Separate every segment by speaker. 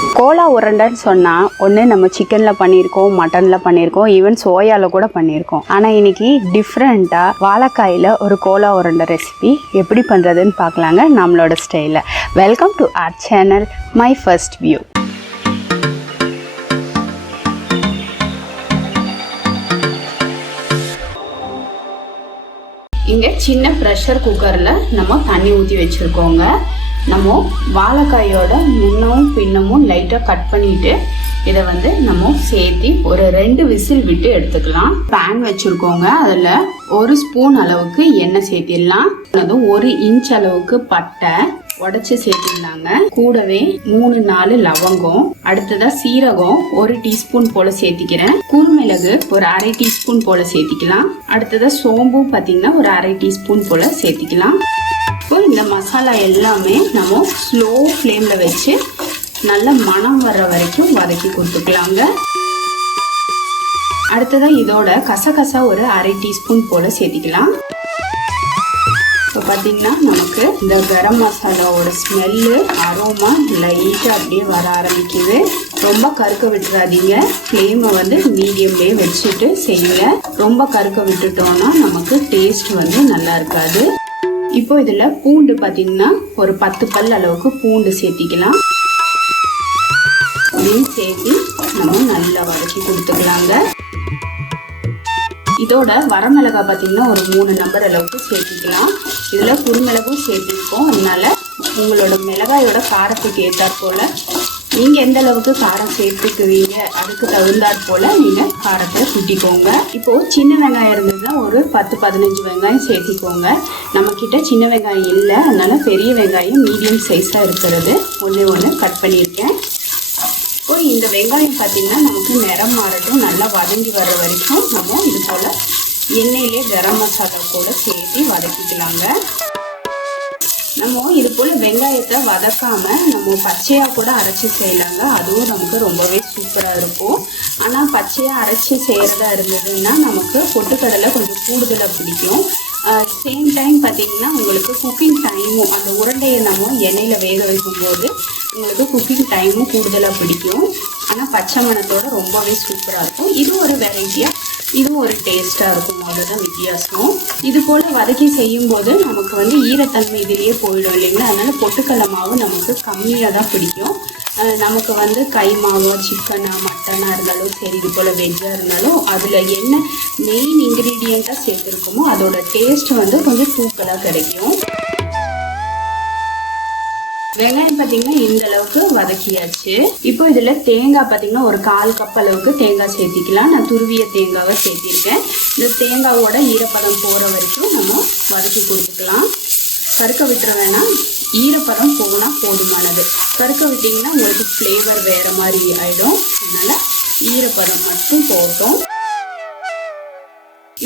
Speaker 1: Cola உருண்டைன்னு சொன்னால் ஒன்று நம்ம சிக்கனில் பண்ணியிருக்கோம் மட்டனில் பண்ணியிருக்கோம் ஈவன் சோயாவில் கூட பண்ணியிருக்கோம். ஆனால் இன்னைக்கு டிஃப்ரெண்ட்டாக வாழைக்காயில் ஒரு கோலா உருண்டை ரெசிபி எப்படி பண்ணுறதுன்னு பார்க்கலாங்க நம்மளோட ஸ்டைலில் welcome to our channel my first view இங்கே சின்ன ப்ரெஷர் குக்கரில் நம்ம தண்ணி ஊற்றி வச்சுருக்கோங்க. நம்ம வாழைக்காயோட முன்னமும் பின்னமும் லைட்டாக கட் பண்ணிட்டு இதை வந்து நம்ம சேர்த்து ஒரு ரெண்டு விசில் விட்டு எடுத்துக்கலாம். பேன் வச்சுருக்கோங்க. அதில் ஒரு ஸ்பூன் அளவுக்கு எண்ணெய் சேர்த்திடலாம். அதுவும் ஒரு இன்ச் அளவுக்கு பட்டை உடச்சி சேர்த்திடலாங்க. கூடவே மூணு நாலு லவங்கம் அடுத்ததா சீரகம் ஒரு டீஸ்பூன் போல சேர்த்திக்கிறேன். குறுமிளகு ஒரு அரை டீஸ்பூன் போல சேர்த்திக்கலாம். அடுத்ததா சோம்பும் பார்த்தீங்கன்னா ஒரு அரை டீஸ்பூன் போல சேர்த்திக்கலாம். இப்போ இந்த மசாலா எல்லாமே நம்ம ஸ்லோ ஃப்ளேமில் வச்சு நல்ல மணம் வர்ற வரைக்கும் வதக்கி கொடுத்துக்கலாங்க. அடுத்ததாக இதோட கசகசா ஒரு அரை டீஸ்பூன் போல் சேர்த்திக்கலாம். இப்போ பார்த்தீங்கன்னா நமக்கு இந்த கரம் மசாலாவோட ஸ்மெல்லு அரோமா லைட்டாக அப்படியே வர ஆரம்பிக்குது. ரொம்ப கருக்க விட்டுறாதீங்க. ஃப்ளேமை வந்து மீடியம்லேயே வச்சுட்டு செய்யுங்க. ரொம்ப கருக்க விட்டுட்டோம்னா நமக்கு டேஸ்ட் வந்து நல்லா இருக்காது. இப்போ இதில் பூண்டு பார்த்தீங்கன்னா ஒரு பத்து பல் அளவுக்கு பூண்டு சேர்த்திக்கலாம். மீன் சேர்த்து நம்ம நல்லா வதக்கி கொடுத்துக்கலாங்க. இதோட வரமிளகா பார்த்தீங்கன்னா ஒரு மூணு நம்பர் அளவுக்கு சேர்த்திக்கலாம். இதில் குறுமிளகும் சேர்த்திருக்கோம். அதனால உங்களோட மிளகாயோட காரத்துக்கு ஏற்றாற் போல் நீங்கள் எந்த அளவுக்கு காரம் சேர்த்துக்குவீங்க? அதுக்கு தகுந்தாற் போல் நீங்கள் காரத்தை கூட்டிக்கோங்க. இப்போது சின்ன வெங்காயம் இருந்ததுன்னா ஒரு பத்து பதினஞ்சு வெங்காயம் சேர்த்திக்கோங்க. நம்மக்கிட்ட சின்ன வெங்காயம் இல்லை. அதனால் பெரிய வெங்காயம் மீடியம் சைஸாக இருக்கிறது. ஒன்று ஒன்று கட் பண்ணியிருக்கேன் இப்போ இந்த வெங்காயம் பார்த்திங்கன்னா நமக்கு நிறம் மாறட்டும். நல்லா வதங்கி வர வரைக்கும் நம்ம இது போல் எண்ணெயிலே கரம் மசாலா கூட சேர்த்து வதக்கிக்கலாங்க. நம்ம இது போல் வெங்காயத்தை வதக்காமல் நம்ம பச்சையாக கூட அரைச்சி செய்யலாங்க. அதுவும் நமக்கு ரொம்பவே சூப்பராக இருக்கும். ஆனால் பச்சையாக அரைச்சி செய்கிறதா இருந்ததுன்னா நமக்கு பொட்டுக்கடலை கொஞ்சம் கூடுதலாக பிடிக்கும். சேம் டைம் பார்த்தீங்கன்னா உங்களுக்கு குக்கிங் டைமும் அந்த உருண்டையை நம்ம எண்ணெயில் வேக வைக்கும்போது உங்களுக்கு குக்கிங் டைமும் கூடுதலாக பிடிக்கும். ஆனால் பச்சை மணத்தோட ரொம்பவே சூப்பராக இருக்கும். இது ஒரு வெரைட்டியாக இதுவும் ஒரு டேஸ்ட்டாக இருக்கும் அவ்வளோதான் வித்தியாசம். இது போல் வதக்கி செய்யும்போது நமக்கு வந்து ஈரத்தன்மை இதிலேயே போயிடும் இல்லைங்களா? அதனால் பொட்டுக்கடலை மாவு நமக்கு கம்மியாக தான் பிடிக்கும் நமக்கு வந்து கை மாவோ சிக்கனா மட்டனாக இருந்தாலும் சரி இது போல் வெஜ்ஜாக இருந்தாலும் அதில் என்ன மெயின் இன்க்ரீடியண்ட்டாக சேர்த்துருக்கோமோ அதோட டேஸ்ட் வந்து கொஞ்சம் தூக்கலாக கிடைக்கும். வெங்காயம் பார்த்தீங்கன்னா இந்த அளவுக்கு வதக்கியாச்சு. இப்போ இதில் தேங்காய் பார்த்தீங்கன்னா ஒரு கால் கப் அளவுக்கு தேங்காய் சேர்த்திக்கலாம். நான் துருவிய தேங்காவை சேர்த்திருக்கேன். இந்த தேங்காவோட ஈரப்பதம் போகிற வரைக்கும் நம்ம வதக்கி கொடுத்துக்கலாம். கருக்க விட்டுற வேணாம். ஈரப்பதம் போனால் போதுமானது. கருக்க விட்டிங்கன்னா உங்களுக்கு ஃப்ளேவர் வேறு மாதிரி ஆகிடும் அதனால் ஈரப்பதம் மட்டும் போட்டோம்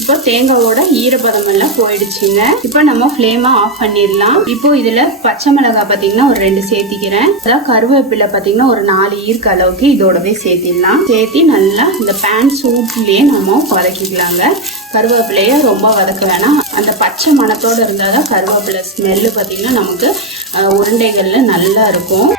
Speaker 1: இப்போ தேங்காவோட ஈரப்பதம் எல்லாம் போயிடுச்சுங்க. இப்போ நம்ம ஃப்ளேமை ஆஃப் பண்ணிடலாம். இப்போ இதுல பச்சை மிளகாய் பார்த்தீங்கன்னா ஒரு ரெண்டு சேர்த்திக்கிறேன். அதான் கருவேப்பிலை பார்த்தீங்கன்னா ஒரு நாலு ஈர்க்க அளவுக்கு இதோடவே சேர்த்திடலாம். சேர்த்தி நல்லா இந்த பேன் சூட்லயே நம்ம வதக்கிக்கலாங்க. கருவேப்பிலைய ரொம்ப வதக்க வேணாம். அந்த பச்சை மணத்தோடு இருந்தால் தான் கருவேப்பிலை ஸ்மெல்லு பார்த்தீங்கன்னா நமக்கு உருண்டைகளில் உருண்டைகள்ல நல்லா இருக்கும்.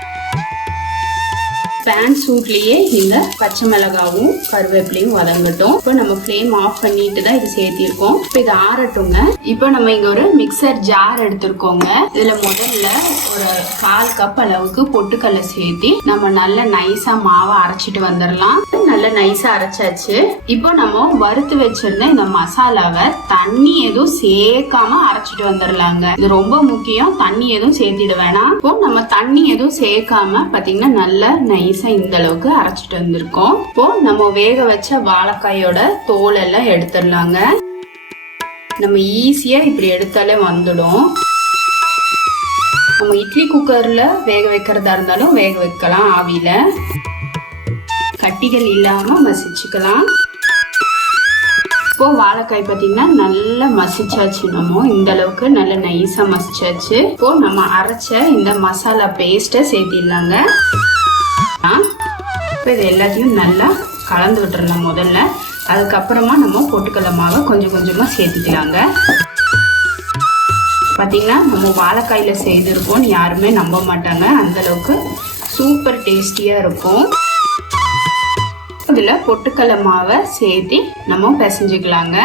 Speaker 1: பேன் சூட்லேயே இந்த பச்சை மிளகாவும் கருவேப்பிலையும் வதங்கட்டும். இப்போ நம்ம ஃப்ளேம் ஆஃப் பண்ணிட்டு தான் இது சேர்த்திருக்கோம். இப்போ இது ஆறட்டுங்க. இப்போ நம்ம இங்கே ஒரு மிக்சர் ஜார் எடுத்திருக்கோங்க. இதில் முதல்ல ஒரு கால் கப் அளவுக்கு பொட்டுக்கல்லை சேர்த்தி நம்ம நல்ல நைஸாக மாவை அரைச்சிட்டு வந்துடலாம். நல்ல நைஸா அரைச்சாச்சு. இப்போ நம்ம வறுத்து வச்சிருந்த இந்த மசாலாவை தண்ணி எதுவும் சேர்க்காம அரைச்சிட்டு வந்துடலாங்க. இது ரொம்ப முக்கியம். தண்ணி எதுவும் சேர்த்திட வேணாம். இப்போ நம்ம தண்ணி எதுவும் சேர்க்காம பாத்தீங்கன்னா நல்ல நைஸ் இந்த அளவுக்கு அரைச்சிட்டு வந்திருக்கோம். இப்போ நம்ம வேக வச்ச வாழைக்காயோட தோல் எல்லாம் எடுத்துடலாங்க. நம்ம ஈஸியா இப்படி எடுத்தாலே வந்துடும். நம்ம இட்லி குக்கர்ல வேக வைக்கிறதா இருந்தாலும் வேக வைக்கலாம் ஆவியில. கட்டிகள் இல்லாம மசிச்சுக்கலாம். இப்போ வாழைக்காய் பார்த்தீங்கன்னா நல்லா மசிச்சாச்சு நம்ம. இந்த அளவுக்கு நல்ல நைஸா மசிச்சாச்சு. இப்போ நம்ம அரைச்ச இந்த மசாலா பேஸ்ட்டை சேர்த்திடலாங்க. இப்போ இது எல்லாத்தையும் நல்லா கலந்து விட்டுறலாம் முதல்ல. அதுக்கப்புறமா நம்ம பொட்டுக்கடலை மாவை கொஞ்சம் கொஞ்சமாக சேர்த்துக்கலாங்க. பார்த்தீங்கன்னா நம்ம வாழைக்காயில் செய்திருக்கோம்னு யாருமே நம்ப மாட்டாங்க. அந்த அளவுக்கு சூப்பர் டேஸ்டியாக இருக்கும். இதில் பொட்டுக்கடலை மாவை சேர்த்து நம்ம பிசைஞ்சுக்கலாங்க.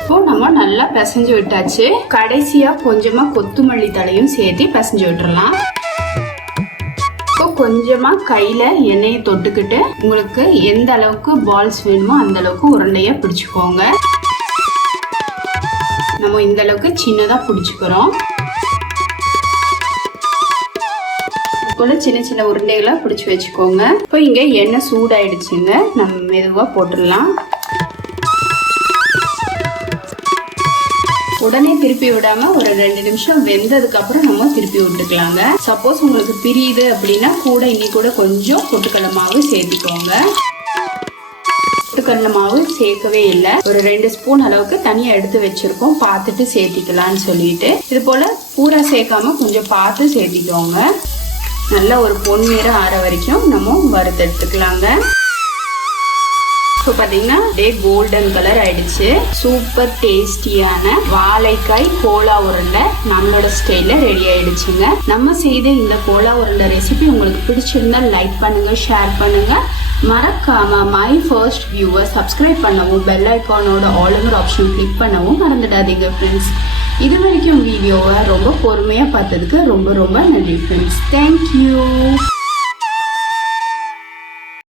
Speaker 1: இப்போ நம்ம நல்லா பிசைஞ்சு விட்டாச்சு. கடைசியாக கொஞ்சமாக கொத்துமல்லி தலையும் சேர்த்து பிசைஞ்சு விட்டுறலாம். கொஞ்சமாக கையில் எண்ணெயை தொட்டுக்கிட்டு உங்களுக்கு எந்த அளவுக்கு பால்ஸ் வேணுமோ அந்த அளவுக்கு உருண்டையாக பிடிச்சிக்கோங்க. நம்ம இந்த அளவுக்கு சின்னதாக பிடிச்சிக்கிறோம். போல சின்ன சின்ன உருண்டைகளை பிடிச்சி வச்சுக்கோங்க. இப்போ இங்கே எண்ணெய் சூடாயிடுச்சுங்க. நம்ம மெதுவாக போட்டுடலாம். உடனே திருப்பி விடாம ஒரு ரெண்டு நிமிஷம் வெந்ததுக்கு அப்புறம் நம்ம திருப்பி விட்டுக்கலாங்க. சப்போஸ் உங்களுக்கு பிரியுது அப்படின்னா கூட இன்னி கூட கொஞ்சம் பொட்டுக்கடலை மாவு சேர்த்திக்கோங்க. பொட்டுக்கடலை மாவு சேர்க்கவே இல்லை. ஒரு ரெண்டு ஸ்பூன் அளவுக்கு தனியாக எடுத்து வச்சிருக்கோம். பார்த்துட்டு சேர்த்திக்கலாம்னு சொல்லிட்டு. இது போல பூரா சேர்க்காம கொஞ்சம் பார்த்து சேர்த்திக்கோங்க. நல்லா ஒரு பொன்னிறம் ஆற வரைக்கும் நம்ம வறுத்து எடுத்துக்கலாங்க இப்போ பார்த்தீங்கன்னா அப்படியே கோல்டன் கலர் ஆயிடுச்சு. சூப்பர் டேஸ்டியான வாழைக்காய் கோலா உருண்டை நம்மளோட ஸ்டைலில் ரெடி ஆயிடுச்சுங்க. நம்ம செய்த இந்த கோலா உருண்டை ரெசிபி உங்களுக்கு பிடிச்சிருந்தா லைக் பண்ணுங்க ஷேர் பண்ணுங்க. மறக்காம மை ஃபர்ஸ்ட் வியூவை சப்ஸ்கிரைப் பண்ணவும் பெல் ஐக்கானோட ஆளுங்கிற ஆப்ஷன் கிளிக் பண்ணவும் மறந்துடாதீங்க ஃப்ரெண்ட்ஸ் இது வரைக்கும் வீடியோவை ரொம்ப பொறுமையாக பார்த்ததுக்கு ரொம்ப ரொம்ப நன்றி ஃப்ரெண்ட்ஸ் தேங்க்யூ